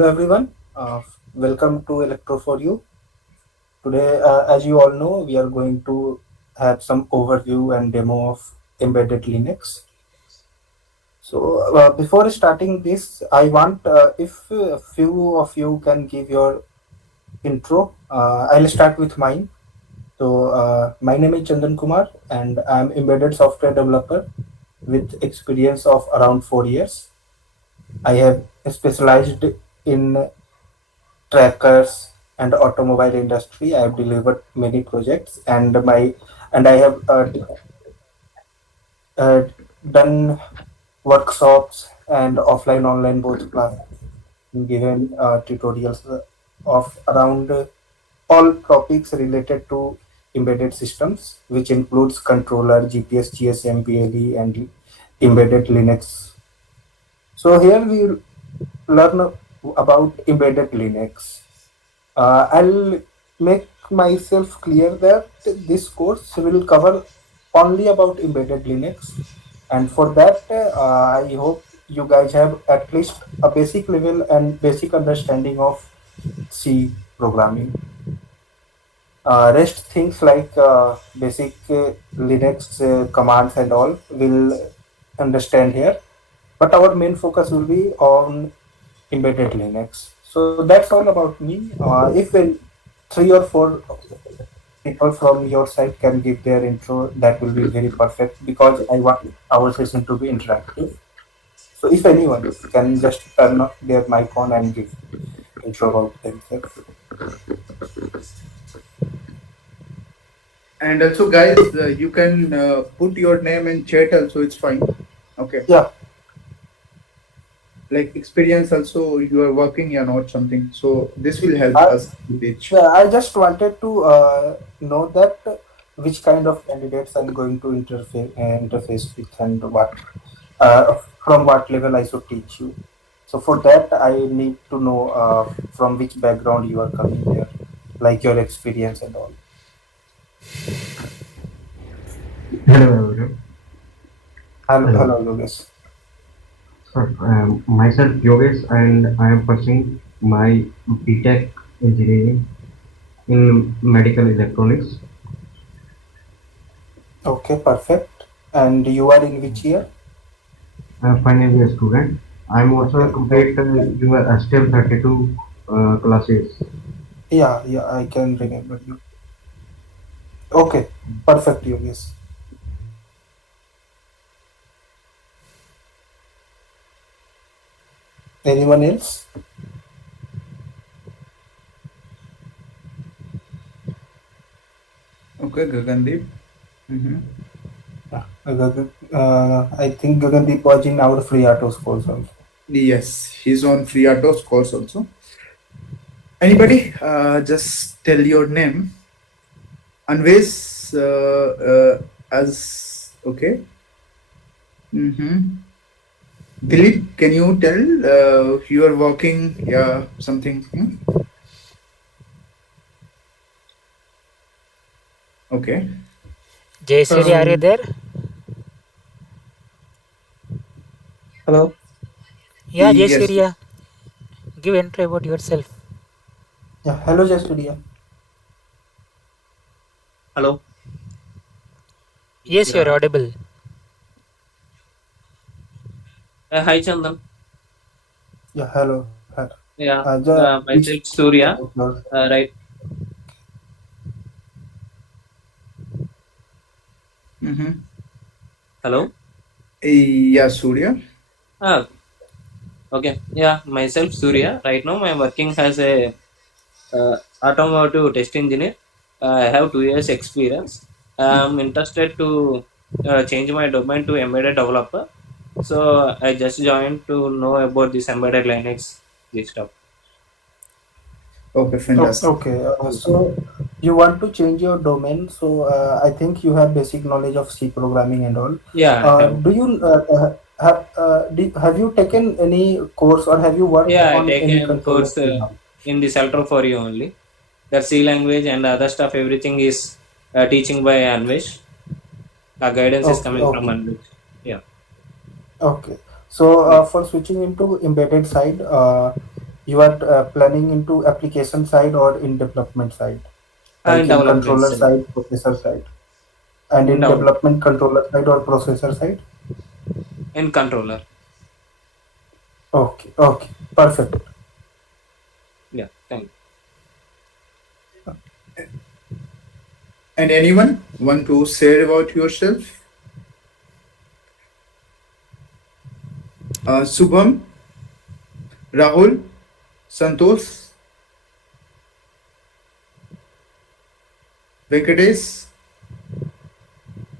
Hello everyone. Welcome to Electro for You. Today, as you all know, we are going to have some overview and demo of embedded Linux. So, before starting this, I want if a few of you can give your intro. I'll start with mine. So, my name is Chandan Kumar, and I'm embedded software developer with experience of around 4 years. I have specialized in trackers and automobile industry. I have delivered many projects, and I have uh, done workshops and offline online both classes, given tutorials of around all topics related to embedded systems, which includes controller, GPS, GSM, BLE, and embedded Linux. So here we learn about embedded Linux. I'll make myself clear that this course will cover only about embedded Linux, and for that, I hope you guys have at least a basic level and basic understanding of C programming. Rest things like basic Linux commands and all will understand here, but our main focus will be on embedded Linux. So that's all about me. If three or four people from your side can give their intro, that will be very perfect because I want our session to be interactive. So if anyone can just turn off their mic on and give intro about themselves. And also, guys, you can put your name in chat also. It's fine. Okay. Yeah, Like experience also, you are working or not something. So this will help I, us to teach. yeah, I just wanted to know that which kind of candidates I'm going to interface with and what from what level I should teach you. So for that, I need to know from which background you are coming here, like your experience and all. Hello everyone. Hello, Hello. hello, Yogesh. Sir, myself Yogesh and I am pursuing my BTech engineering in medical electronics. Okay, perfect. And you are in which year? I am final year student. I am also Okay. complete your STM 32 classes. Yeah, yeah, I can remember you. Okay, perfect, Yogesh. Anyone else? Okay, Gagandeep. Mm-hmm. I think Gagandeep was in our free autos course also. Yes, he's on Friato's course also. Anybody? Just tell your name. Anvez, as okay. Mm-hmm. Dilip, can you tell you are working? Yeah, something. Okay. Jay Siri, are you Um, there? Hello. Yeah, Jay Yes. Siri, yeah. Give intro about yourself. Yeah, hello, Jastudia. Hello. Yes, you're Yeah. audible. Hi, Chandan. Yeah, hello. Yeah. Which Myself Surya. about your Right. Mm-hmm. Hello. Yeah, Surya. Ah, okay. Yeah. Myself Surya. Right now, I'm working as a automotive test engineer. I have 2 years experience. I'm interested to change my domain to embedded developer. So I just joined to know about this embedded Linux this stuff. Okay, Oh, fantastic. okay. So you want to change your domain. So I think you have basic knowledge of C programming and all. Yeah, I have. Do you have you taken any course or have you worked Yeah, I on any taken controller course till now? in the Celtro for you only. The C language and other stuff, everything is teaching by Anvesh. The guidance is Okay, coming from okay, Anvesh. Yeah. okay. So Yeah. for switching into embedded side, You are planning into application side or in development side, In like in development controller side. side, processor side, and In in develop development controller side or processor side. in controller. Okay, okay, perfect. Yeah, thank you. And anyone want to share about yourself? Subham, Rahul, Santosh, Venkatesh.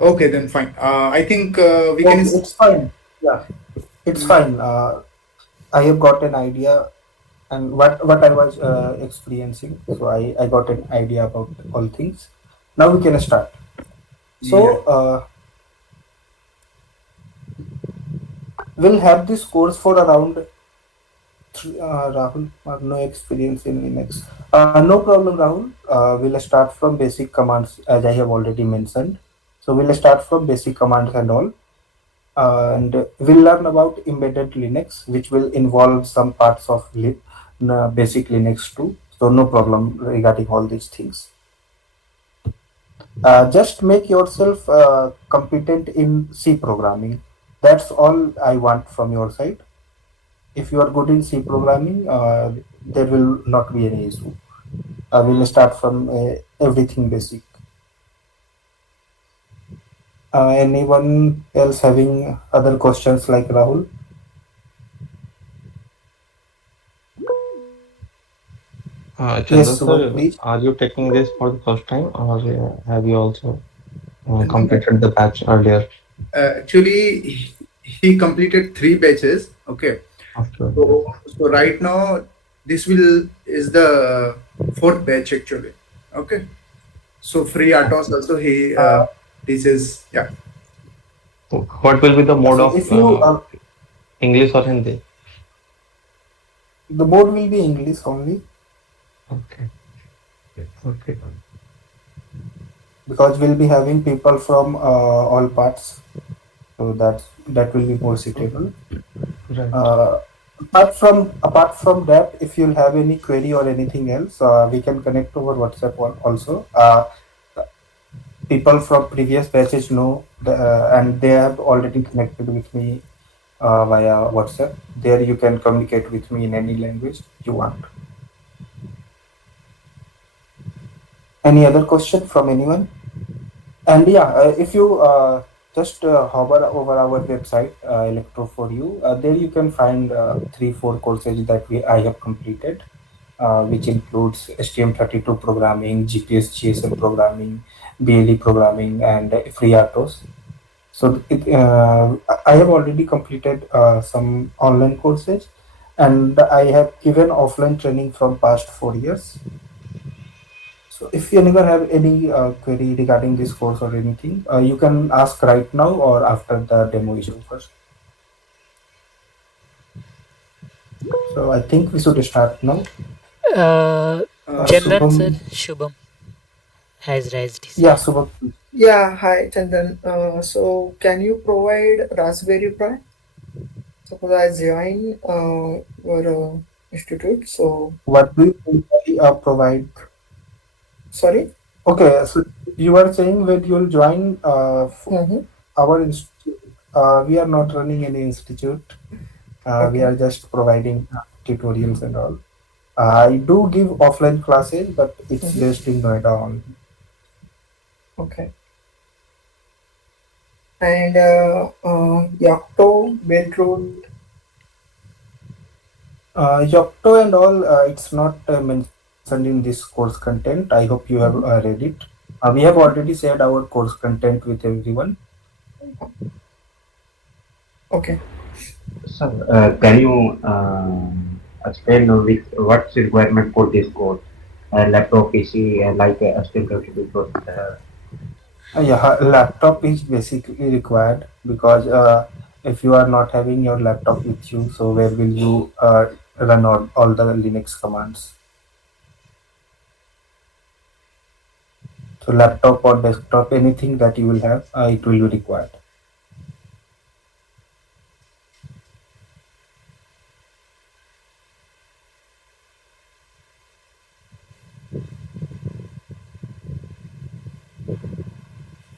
Okay, then fine. I think we can. Okay, it's fine. Yeah, it's Mm, fine. I have got an idea and what I was experiencing. So I got an idea about all things. Now we can start. yeah. So we'll have this course for around Rahul, no experience in Linux. No problem, Rahul. We'll start from basic commands as I have already mentioned. So we'll start from basic commands and all. And we'll learn about embedded Linux, which will involve some parts of basic Linux too. So no problem regarding all these things. Just make yourself competent in C programming. That's all I want from your side. If you are good in C programming, there will not be any issue. We'll start from everything basic. Anyone else having other questions like Rahul? Chandan Yes, sir, Subham, please. are you taking this for the first time or have you also completed the batch earlier? Actually, he completed three batches. Okay. After, So right now, this will is the fourth batch actually. Okay. So free Atos also he Uh, teaches. Yeah. what will be the mode so of if you English or Hindi? the board will be English only Okay. Okay. because we'll be having people from all parts, so that will be more suitable. Right. Uh, apart from that, if you'll have any query or anything else, we can connect over WhatsApp also. People from previous batches know and they have already connected with me via WhatsApp. There you can communicate with me in any language you want. Any other question from anyone? And yeah, if you just hover over our website, Electro for You, there you can find 3-4 courses that I have completed, which includes STM32 programming, GPS GSM programming, BLE programming, and FreeRTOS. So I have already completed some online courses, and I have given offline training from past 4 years. So if you anyone have any query regarding this course or anything, you can ask right now or after the demo issue first. So I think we should start now. Uh, Chandan Subham, sir, Shubham has raised his yeah, hand. Subham, Yeah, hi Chandan. So can you provide Raspberry Pi? Suppose I join your institute. So what do you usually provide? sorry. Okay, so you are saying that you will join Mm-hmm. our institute. We are not running any institute. We Okay. are just providing tutorials and all. I do give offline classes, but it's Mm-hmm. based in Noida only. Okay. And Yocto, Bedroot. Yocto and all, it's not mentioned in this course content. I hope you have Mm-hmm. read it. We have already shared our course content with everyone. Okay. Sir, can you explain with what's requirement for this course? Laptop PC, like a STM32 processor. Yeah, laptop is basically required because if you are not having your laptop with you, so where will you run all the Linux commands? So laptop or desktop, anything that you will have, it will be required.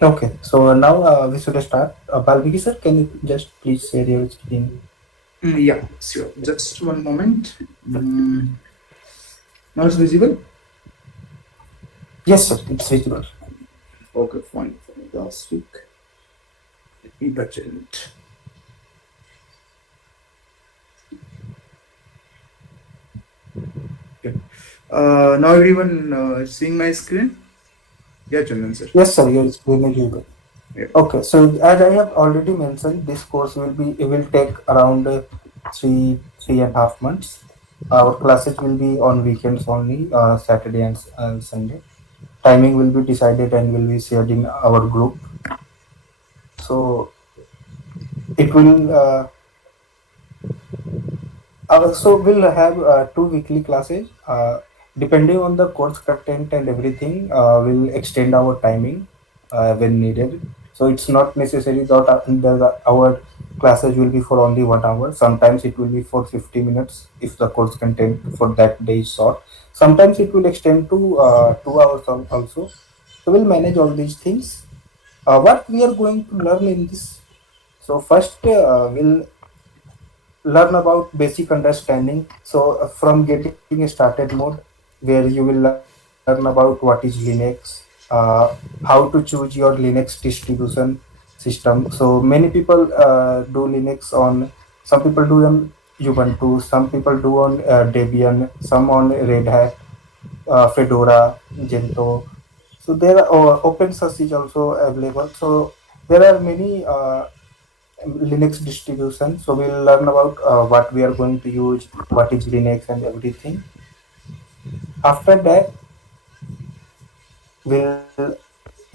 Okay, so now we should start. Balmiki sir, can you just please share your screen? Yeah, sure. Just one moment. Now it's visible. Yes, sir, it's visible. Okay, fine. Last week. Let me budget. Okay. Now everyone seeing my screen? Yeah, Chandan sir. Yes, sir, your screen is visible. Yeah. Okay, so as I have already mentioned, this course will be it will take around 3.5 months. Our classes will be on weekends only, Saturday and Sunday. Timing will be decided and will be shared in our group. So it will so we'll have two weekly classes. Depending on the course content and everything, we'll extend our timing when needed. So it's not necessary that our classes will be for only 1 hour. Sometimes it will be for 50 minutes if the course content for that day is short. Sometimes it will extend to 2 hours also. So we'll manage all these things. What we are going to learn in this? So first, we'll learn about basic understanding. So from getting started mode, where you will learn about what is Linux, how to choose your Linux distribution system. So many people do Linux on, some people do on Ubuntu, some people do on Debian, some on Red Hat, Fedora, Gentoo. So there are open source is also available. So there are many Linux distribution. So we'll learn about what we are going to use, what is Linux and everything. After that, we'll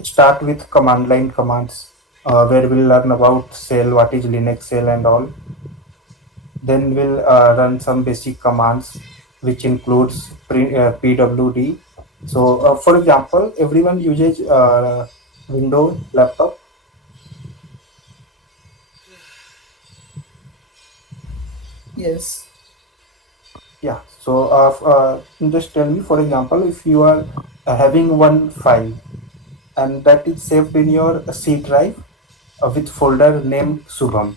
start with command line commands, where we'll learn about shell, what is Linux shell and all. Then we'll run some basic commands, which includes pwd. So for example, everyone uses Windows laptop. Yes. Yeah. So just tell me, for example, if you are having one file and that is saved in your C drive with folder named Subham.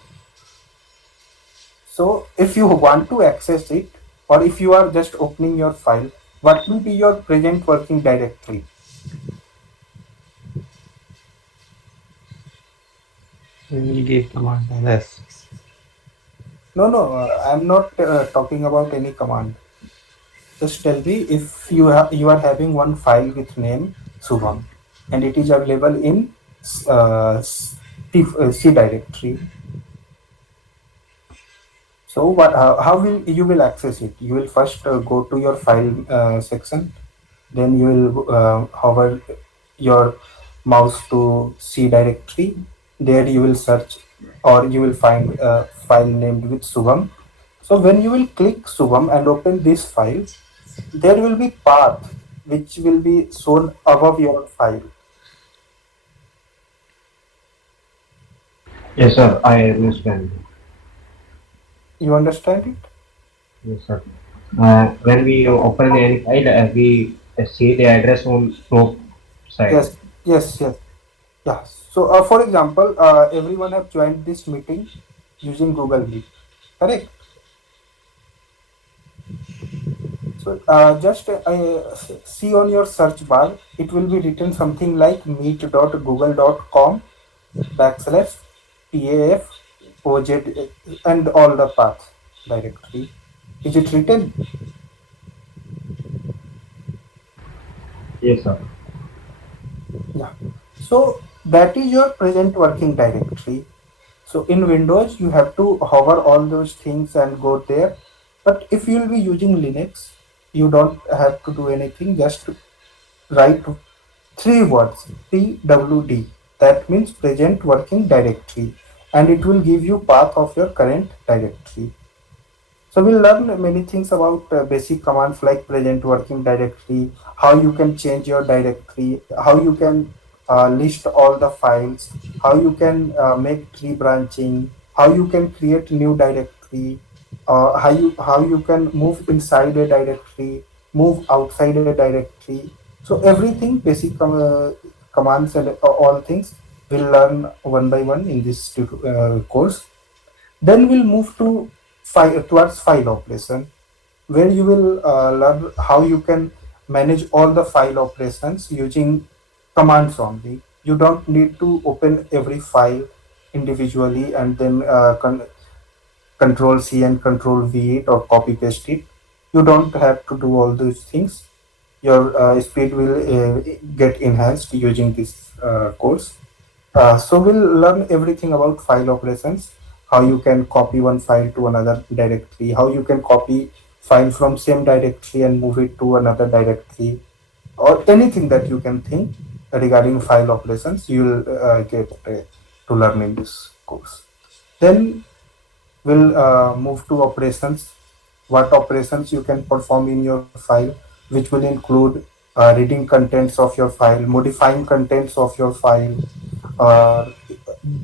So if you want to access it, or if you are just opening your file, what will be your present working directory? We will give command ls. No, no, I'm not talking about any command. Just tell me if you are having one file with name Subham, and it is available in C directory. So how will you will access it? You will first go to your file section, then you will hover your mouse to C directory. There you will search or you will find a file named with Subham. So when you will click Subham and open this file, there will be path which will be shown above your file. Yes, sir. I understand. You understand it? Yes, sir. When we Yeah. open any file, we see the address on top side. Yes, yes, yes. Yeah. So for example, everyone have joined this meeting using Google Meet. Correct? So just see on your search bar, it will be written something like meet.google.com backslash PAF OZ and all the path directory. Is it written? Yes, sir. Yeah. So that is your present working directory. So in Windows, you have to hover all those things and go there. But if you will be using Linux, you don't have to do anything. Just write three words pwd, that means present working directory, and it will give you path of your current directory. So we'll learn many things about basic commands like present working directory, how you can change your directory, how you can list all the files, how you can make tree branching, how you can create new directory, how you can move inside a directory, move outside a directory. So everything basic commands and all things we'll learn one by one in this course. Then we'll move to towards file operation, where you will learn how you can manage all the file operations using commands only. You don't need to open every file individually and then control C and control V it or copy paste it. You don't have to do all those things. Your speed will get enhanced using this course. So we'll learn everything about file operations, how you can copy one file to another directory, how you can copy file from same directory and move it to another directory, or anything that you can think regarding file operations, you will get to learn in this course. Then we'll move to operations, what operations you can perform in your file, which will include reading contents of your file, modifying contents of your file, uh,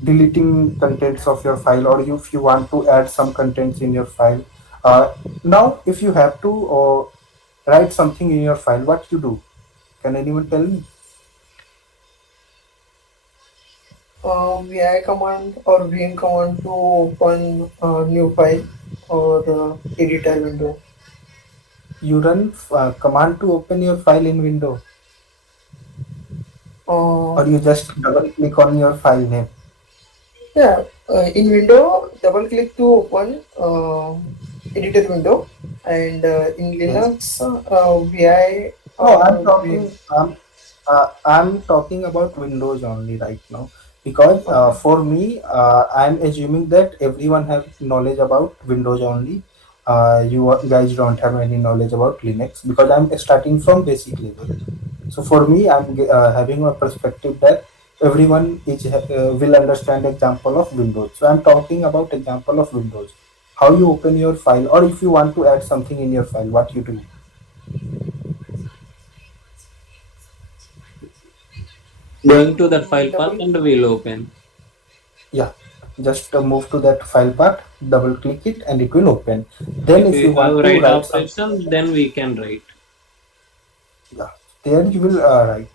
deleting contents of your file, or if you want to add some contents in your file. Now if you have to write something in your file, what you do? Can anyone tell me? vi command or vim command to open a new file or editor window. You run command to open your file in window, Uh, or you just double click on your file name? yeah, in window, double click to open editor window, and in Yes. Linux, vi No, or vim. I'm talking about Windows only right now, because Okay. for me, I'm assuming that everyone have knowledge about Windows only. Guys don't have any knowledge about Linux, because I'm starting from basic level. So for me, I'm having a perspective that everyone will understand example of Windows. So I'm talking about example of Windows. How you open your file, or if you want to add something in your file, what you do? Going to that file path Double and we'll open. Yeah, just move to that file part, double click it, and it will open. Then If if we you have want to write write something, operation, then we can write. yeah, there you will write.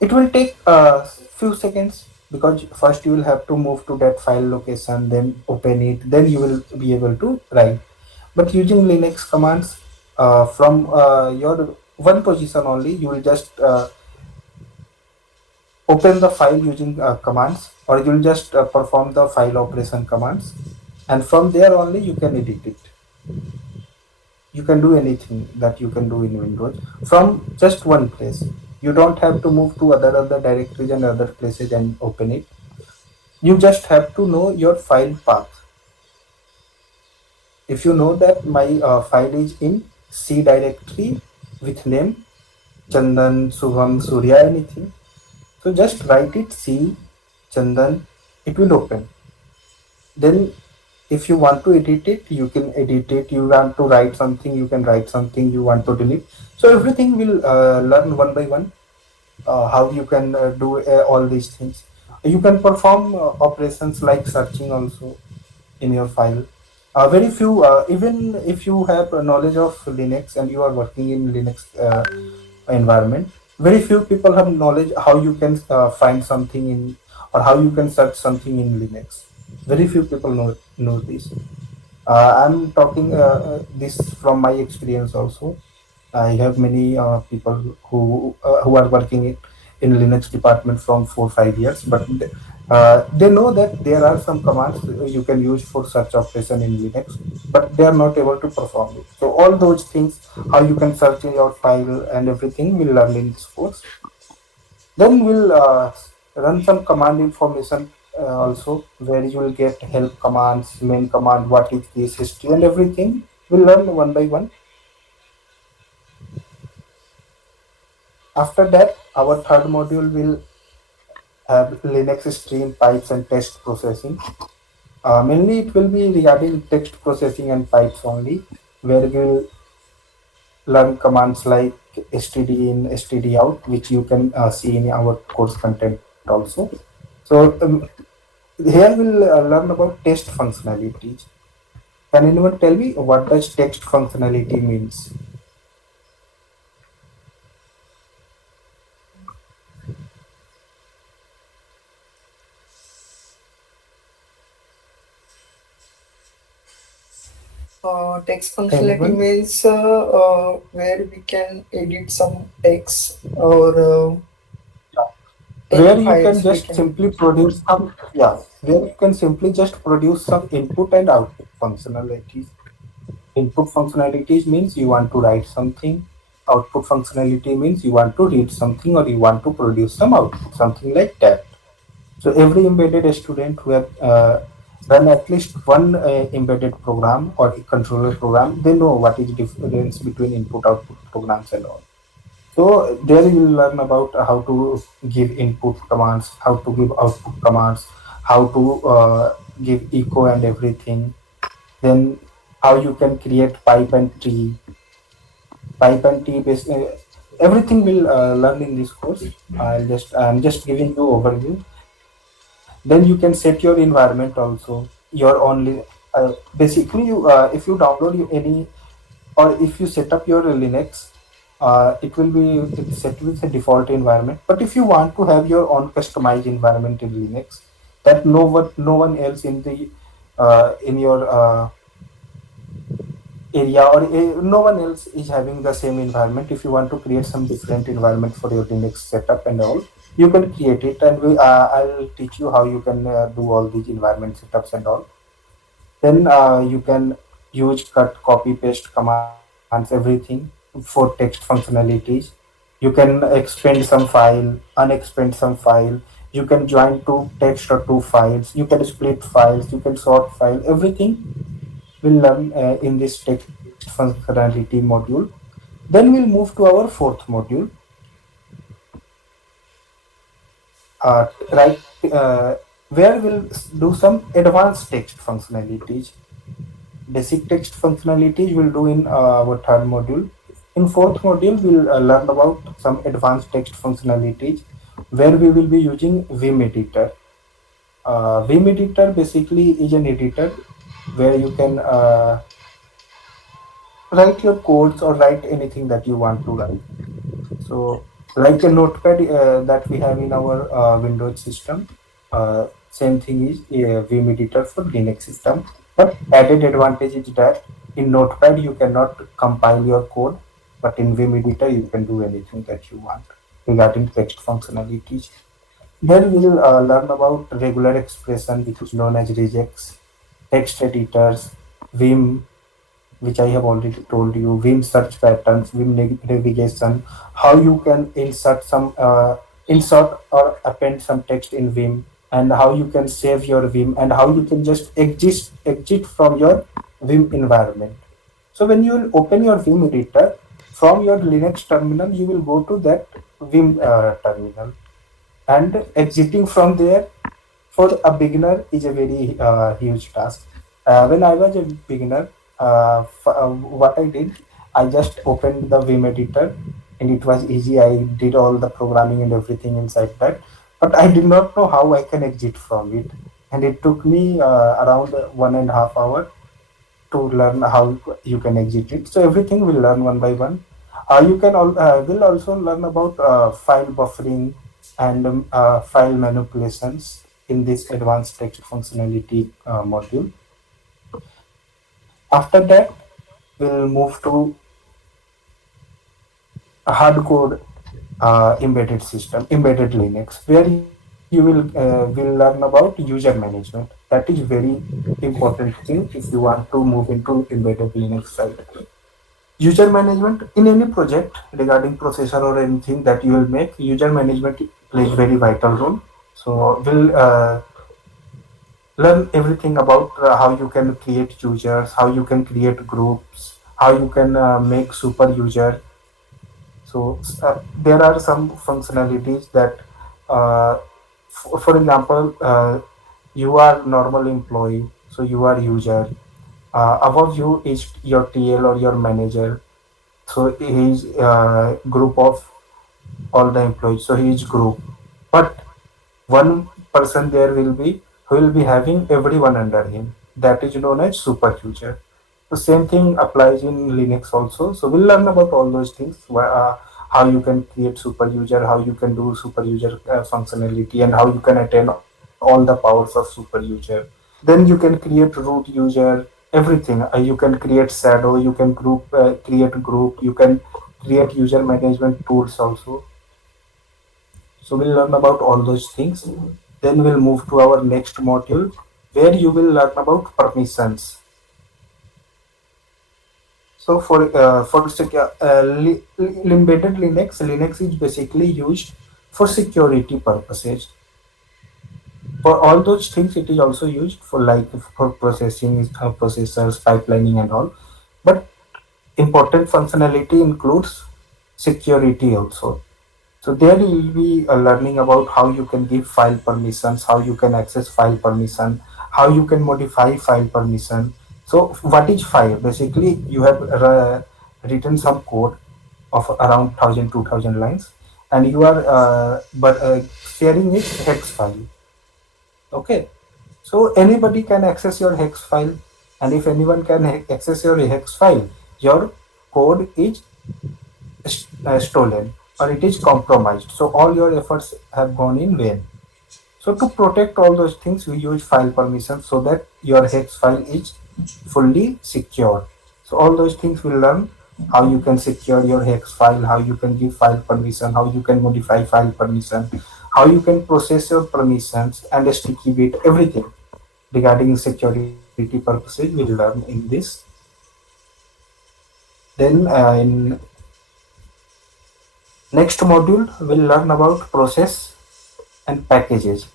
It will take a few seconds, because first you will have to move to that file location, then open it, then you will be able to write. But using Linux commands, from your one position only, you will just open the file using commands, or you will just perform the file operation commands, and from there only you can edit it. You can do anything that you can do in Windows from just one place. You don't have to move to other directories and other places and open it. You just have to know your file path. If you know that my file is in C directory with name Chandan, Subham, Surya, anything, so just write it C Chandan, it will open. Then if you want to edit it, you can edit it. You want to write something, you can write something. You want to delete, so everything will learn one by one, how you can do all these things. You can perform operations like searching also in your file. Very few, even if you have knowledge of Linux and you are working in Linux environment, very few people have knowledge how you can find something in, or how you can search something in Linux. Very few people know this. I'm talking this from my experience also. I have many people who are working in Linux department from 4 5 years, but they know that there are some commands you can use for search operation in Linux, but they are not able to perform it. So all those things, how you can search in your file and everything, we'll learn in this course. Then we'll run some command information also, where you will get help commands, main command, what is this, history, and everything. We'll learn one by one. After that, our third module will have Linux stream pipes and text processing. Mainly, it will be regarding text processing and pipes only, where we will learn commands like std in, std out, which you can see in our course content also. So here we'll learn about text functionalities. Can anyone tell me what does text functionality means? Text functionality Anyone? means where we can edit some text or any Where you can files we just can. simply produce some, yeah, where you can simply just produce some input and output functionalities. Input functionalities means you want to write something. Output functionality means you want to read something or you want to produce some output, something like that. So every embedded student who have run at least one embedded program or a controller program, they know what is difference between input output programs and all. So there you will learn about how to give input commands, how to give output commands, how to give echo and everything. Then how you can create pipe and tree based. Everything will learn in this course. I'm just giving you overview. Then you can set your environment also. Your only basically you if you download any or if you set up your Linux, it will be set with a default environment. But if you want to have your own customized environment in Linux, that no one else in your area or no one else is having the same environment. If you want to create some different environment for your Linux setup and all, you can create it, and I'll teach you how you can do all these environment setups and all. Then you can use cut, copy, paste commands, everything for text functionalities. You can expand some file, unexpand some file. You can join two text or two files. You can split files. You can sort file. Everything will learn in this text functionality module. Then we'll move to our fourth module, right? Where we'll do some advanced text functionalities. Basic text functionalities we'll do in our third module. In fourth module, we'll learn about some advanced text functionalities where we will be using Vim editor. Vim editor basically is an editor where you can write your codes or write anything that you want to write. So, like a notepad that we have in our Windows system, same thing is Vim editor for Linux system. But added advantage is that in Notepad you cannot compile your code, but in Vim editor you can do anything that you want regarding text functionalities. Then we will learn about regular expression, which is known as regex, text editors, Vim, which I have already told you, Vim search patterns, Vim navigation, how you can insert or append some text in Vim, and how you can save your Vim, and how you can just exit from your Vim environment. So when you will open your Vim editor from your Linux terminal, you will go to that Vim terminal, and exiting from there for a beginner is a very huge task. When I was a beginner, what I did, I just opened the Vim editor, and it was easy. I did all the programming and everything inside that, but I did not know how I can exit from it, and it took me around 1.5 hours to learn how you can exit it. So everything we'll learn one by one. Will also learn about file buffering and file manipulations in this advanced text functionality module. After that, we'll move to a hardcore embedded Linux, where you will learn about user management. That is very important thing if you want to move into embedded Linux side. User management in any project regarding processor or anything that you will make, user management plays very vital role. So we'll learn everything about how you can create users, how you can create groups, how you can make super user. So there are some functionalities that, for example, you are normal employee, so you are user. Above you is your TL or your manager. So he is group of all the employees. So he is group, but one person there will be who will be having everyone under him. That is known as super user. The same thing applies in Linux also. So we'll learn about all those things, how you can create super user, how you can do super user functionality, and how you can attain all the powers of super user. Then you can create root user. everything. You can create shadow, you can create group, you can create user management tools also. So we'll learn about all those things. Then we'll move to our next module where you will learn about permissions. So embedded Linux is basically used for security purposes. For all those things, it is also used for like for processing, processors, pipelining, and all. But important functionality includes security also. So there you will be learning about how you can give file permissions, how you can access file permission, how you can modify file permission. So what is file? Basically, you have written some code of around 1,000 to 2,000 lines, and you are but sharing it hex file. Okay, so anybody can access your hex file, and if anyone can access your hex file, your code is stolen or it is compromised. So all your efforts have gone in vain. So to protect all those things, we use file permissions so that your hex file is fully secure. So all those things we learn how you can secure your hex file, how you can give file permission, how you can modify file permission, how you can process your permissions and sticky bit, everything regarding security purposes we'll learn in this. Then in next module we'll learn about process and packages.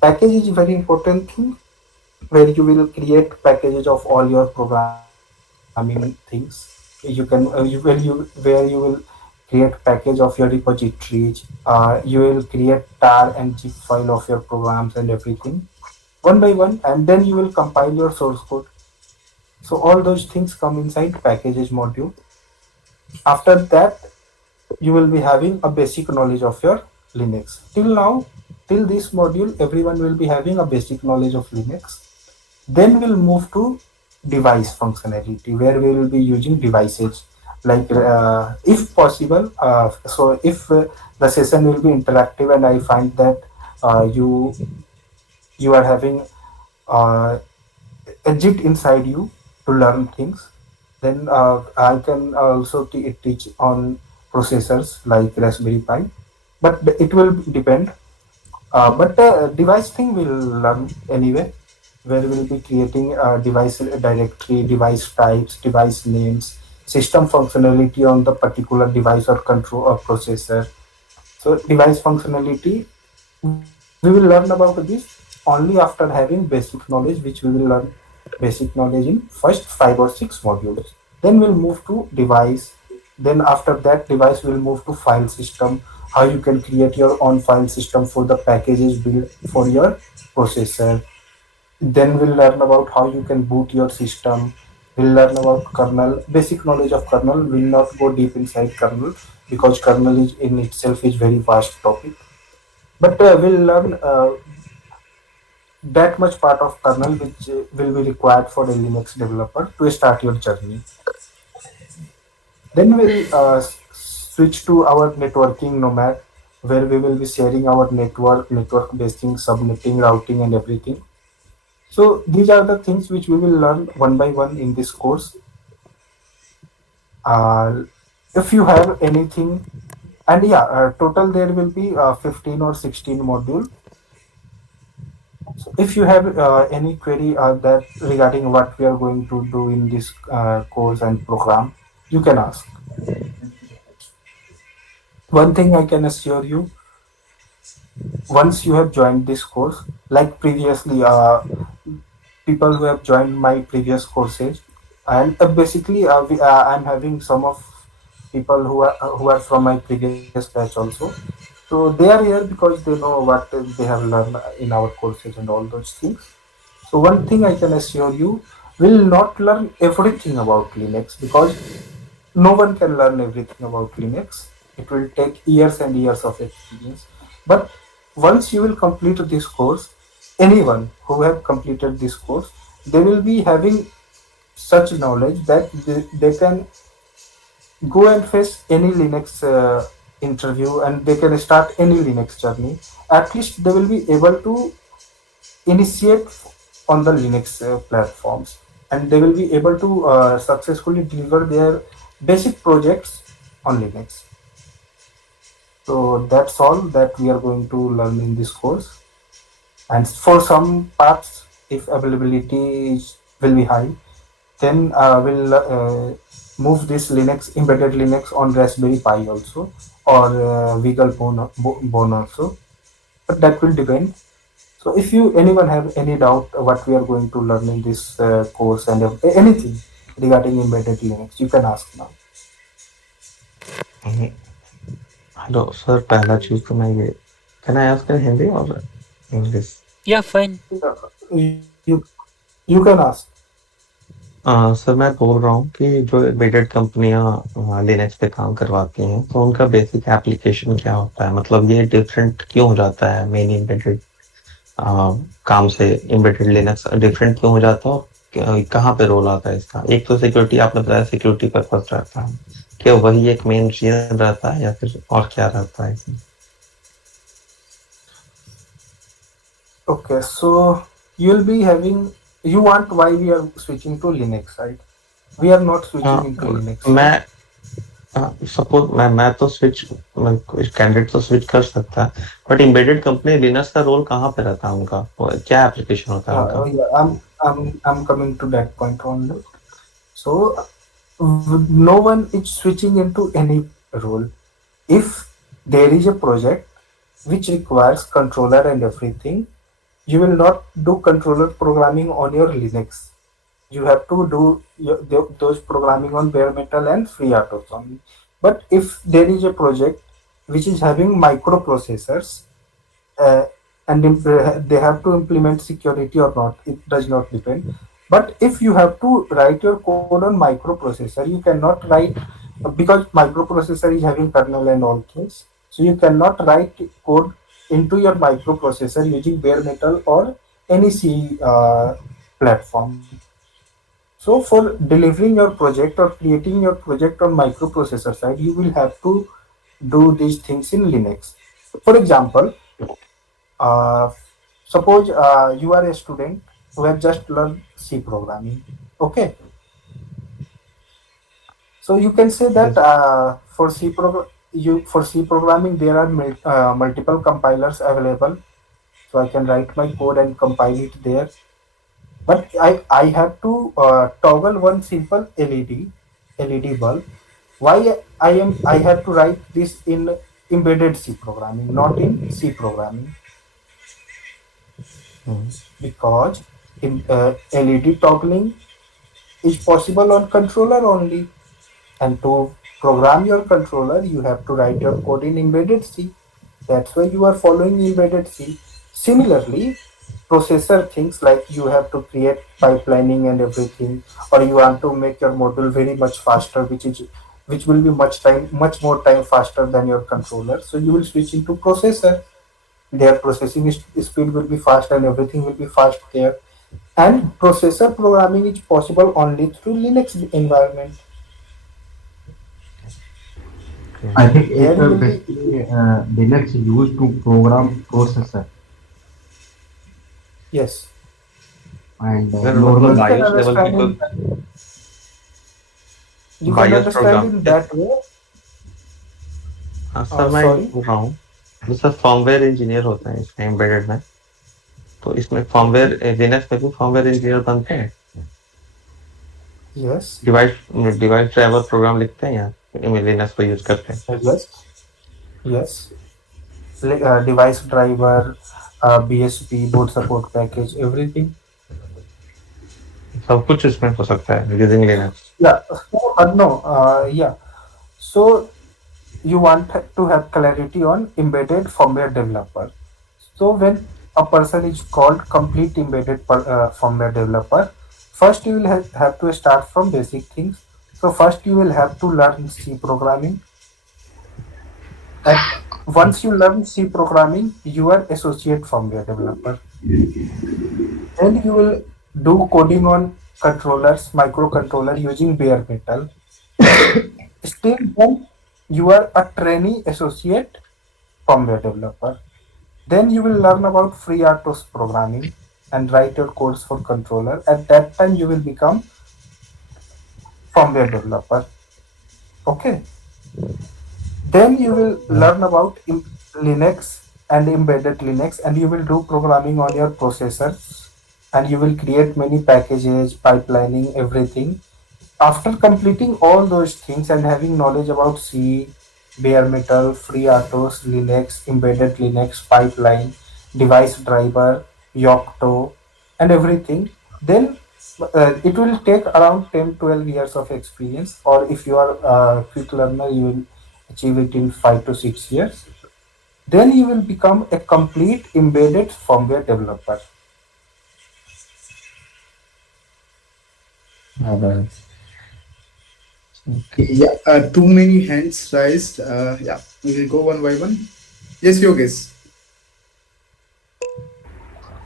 Package is very important thing where you will create packages of all your programming things. You can where you will create package of your repositories. You will create tar and zip file of your programs and everything one by one, and then you will compile your source code. So all those things come inside packages module. After that, you will be having a basic knowledge of your Linux. Till now, till this module, everyone will be having a basic knowledge of Linux. Then we'll move to device functionality where we will be using devices like if possible. So if the session will be interactive and I find that you are having uh, a JIT inside you to learn things, then I can also teach on processors like Raspberry Pi, but it will depend. But device thing will learn anyway, where we'll be creating a device directory, device types, device names, system functionality on the particular device or control or processor. So device functionality, we will learn about this only after having basic knowledge, which we will learn basic knowledge in first 5 or 6 modules. Then we'll move to device. Then after that device, we'll move to file system. How you can create your own file system for the packages built for your processor. Then we'll learn about how you can boot your system. We'll learn about kernel, basic knowledge of kernel. We'll not go deep inside kernel because kernel is in itself is very vast topic. But we'll learn that much part of kernel which will be required for a Linux developer to start your journey. Then we'll switch to our networking nomad where we will be sharing our network basing, subnetting, routing, and everything. So these are the things which we will learn one by one in this course. Uh, if you have anything, and yeah, total there will be 15 or 16 module. So if you have any query that regarding what we are going to do in this course and program, you can ask. One thing I can assure you, once you have joined this course, like previously, people who have joined my previous courses, and basically, I'm having some of people who are from my previous batch also. So they are here because they know what they have learned in our courses and all those things. So one thing I can assure you, will not learn everything about Linux because no one can learn everything about Linux. It will take years and years of experience. But once you will complete this course, anyone who have completed this course, they will be having such knowledge that they can go and face any Linux interview and they can start any Linux journey. At least they will be able to initiate on the Linux platforms. and they will be able to successfully deliver their basic projects on Linux. So that's all that we are going to learn in this course. And for some parts, if availability will be high, then we'll move this Linux, embedded Linux on Raspberry Pi also, or Weagle Bone also. But that will depend. So if you anyone have any doubt what we are going to learn in this course and anything regarding embedded Linux, you can ask now. Hello sir, पहला चीज तो मैं ये can I ask in Hindi और English? Yeah, fine. You can ask. Sir मैं बोल रहा हूँ कि जो एम्बेडेड कंपनियां लिनक्स पे काम करवाती हैं तो उनका बेसिक एप्लीकेशन क्या होता है, मतलब ये डिफरेंट क्यों हो जाता है मेन एम्बेडेड काम से? एम्बेडेड लिनक्स डिफरेंट क्यों हो जाता है और कहाँ पे रोल आता है इसका? एक तो सिक्योरिटी, आपने बताया सिक्योरिटी पर्पस रहता है, क्या वही एक मेन रीजन रहता है या फिर और क्या रहता है इसमें? Okay, so you'll be having, you want why we are switching to Linux, right? We are not switching into Linux, right? मैं सपोज मैं तो स्विच, कैंडिडेट तो स्विच कर सकता है, बट एम्बेडेड कंपनी लिनक्स का रोल कहाँ पे रहता है उनका? क्या एप्लीकेशन होता है उनका? Yeah, I'm coming to that point only. So no one is switching into any role. If there is a project which requires controller and everything, you will not do controller programming on your Linux. You have to do those programming on bare metal and FreeRTOS only. But if there is a project which is having microprocessors, uh, and they have to implement security or not, it does not depend. But if you have to write your code on microprocessor, you cannot write, because microprocessor is having kernel and all things, so you cannot write code into your microprocessor using bare metal or any C platform. So for delivering your project or creating your project on microprocessor side, you will have to do these things in Linux. For example, uh, suppose you are a student who have just learned C programming. Okay, so you can say that Yes. for C programming there are multiple compilers available. So I can write my code and compile it there. But I have to toggle one simple LED bulb. Why I have to write this in embedded C programming, not in C programming? Because in LED toggling is possible on controller only, and to program your controller you have to write your code in embedded C. That's why you are following embedded C. Similarly, processor things like you have to create pipelining and everything, or you want to make your module very much faster, which will be much more time faster than your controller. So you will switch into processor. Their processing speed will be fast and everything will be fast there. And processor programming is possible only through Linux environment. I think There it's you will be, basically Linux used to program processor yes. and अगर मतलब You normal. can BIOS level पे understand कोई in you can BIOS understand program, in that way. हाँ sir मैं ये Sorry. बोल रहा हूँ, जैसे फर्मवेयर इंजीनियर होते हैं इसमें एम्बेडेड में, तो इसमें फर्मवेयर लिनक्स में भी फर्मवेयर इंजीनियर बनते हैं, Yes. Device device driver program लिखते हैं या लिनक्स को यूज करते हैं? Yes. Yes. Device driver, BSP, boot support package, everything. सब कुछ इसमें हो सकता है using Linux? Yeah. So, no. Yeah. So you want to have clarity on embedded firmware developer. So when a person is called complete embedded firmware developer, first you will have to start from basic things. So first you will have to learn C programming. And once you learn C programming, you are associate firmware developer. Then you will do coding on controllers, microcontroller using bare metal. Still, then you are a trainee associate firmware developer. Then you will learn about FreeRTOS programming. and write your codes for controller. At that time, you will become firmware developer. Okay. Then you will learn about Linux and embedded Linux, and you will do programming on your processors, and you will create many packages, pipelining, everything. After completing all those things and having knowledge about C, bare metal, FreeRTOS, Linux, embedded Linux, pipeline, device driver, Yocto, and everything, then it will take around 10 12 years of experience, or if you are a quick learner, you will achieve it in 5 to 6 years. Then you will become a complete embedded firmware developer. Uh, Okay, yeah, too many hands raised. Yeah, we will go one by one. Yes, Yogesh.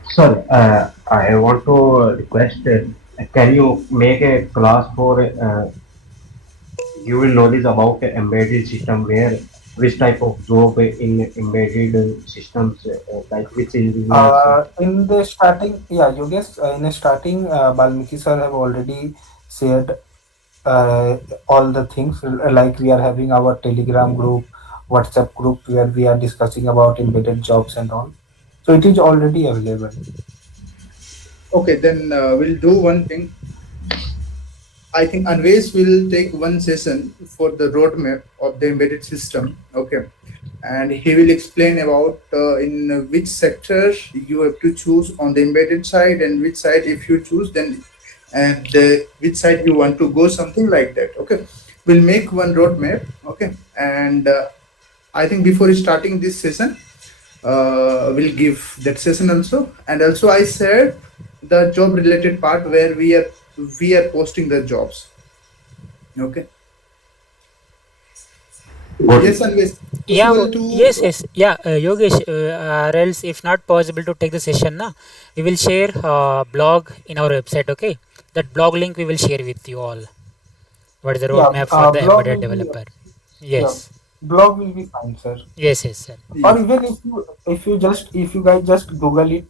Sir, I want to request, can you make a class for you will knowledge about the embedded system where which type of job in embedded systems, like which engineers. In the starting, yeah, you guess in the starting, Balmiki sir have already shared all the things, like we are having our Telegram group, WhatsApp group where we are discussing about embedded jobs and all. So it is already available. Okay, then we'll do one thing. I think Anvesh will take one session for the roadmap of the embedded system. Okay, and he will explain about in which sector you have to choose on the embedded side, and which side if you choose then, and which side you want to go, something like that. Okay, we'll make one roadmap. Okay, and I think before starting this session, we'll give that session also, and also I said the job related part where we are posting the jobs. Okay. Got Yes, it. Anvesh, Yeah, possible to yes, yes. Yeah, Yogesh, or else if not possible to take the session, na, we will share blog in our website, okay? That blog link we will share with you all. What is the Yeah, roadmap for the blog embedded will be, developer? yeah, Yes, blog will be fine, sir. yes, yes, sir. Or yeah. even if you guys just Google it,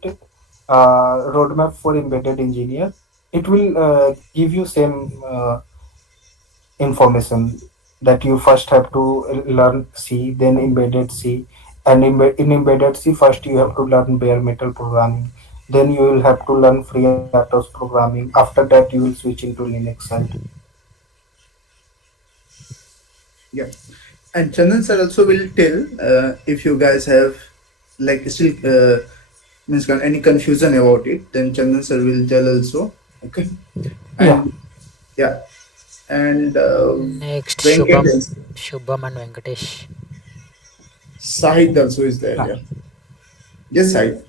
roadmap for embedded engineer, it will give you same information that you first have to learn C, then embedded C, and in embedded C first you have to learn bare metal programming. Then you will have to learn FreeRTOS programming. After that, you will switch into Linux side. Yeah. And Chandan sir also will tell if you guys have like still means any confusion about it, then Chandan sir will tell also. Okay. Yeah, And yeah, and Next, Venkat, Shubham and Venkatesh. Sahid also is there. yeah. Yeah. Yes, Sahid.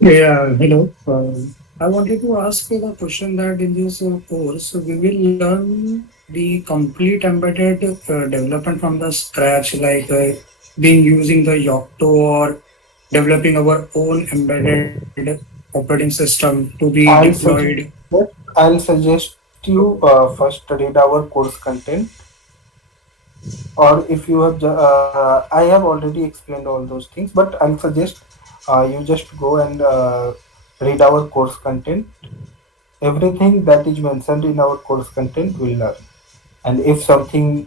Yeah, hello. I wanted to ask you the question that in this course, we will learn the complete embedded development from the scratch, like being using the Yocto or developing our own embedded operating system to be I'll deployed. suggest I'll suggest you first read our course content, or if you have I have already explained all those things, but I'll suggest you just go and read our course content. Everything that is mentioned in our course content will learn, and if something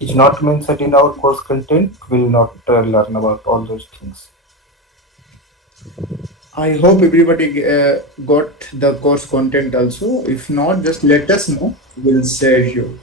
is not mentioned in our course content, will not learn about all those things. I hope everybody got the course content also. If not, just let us know. We'll share you.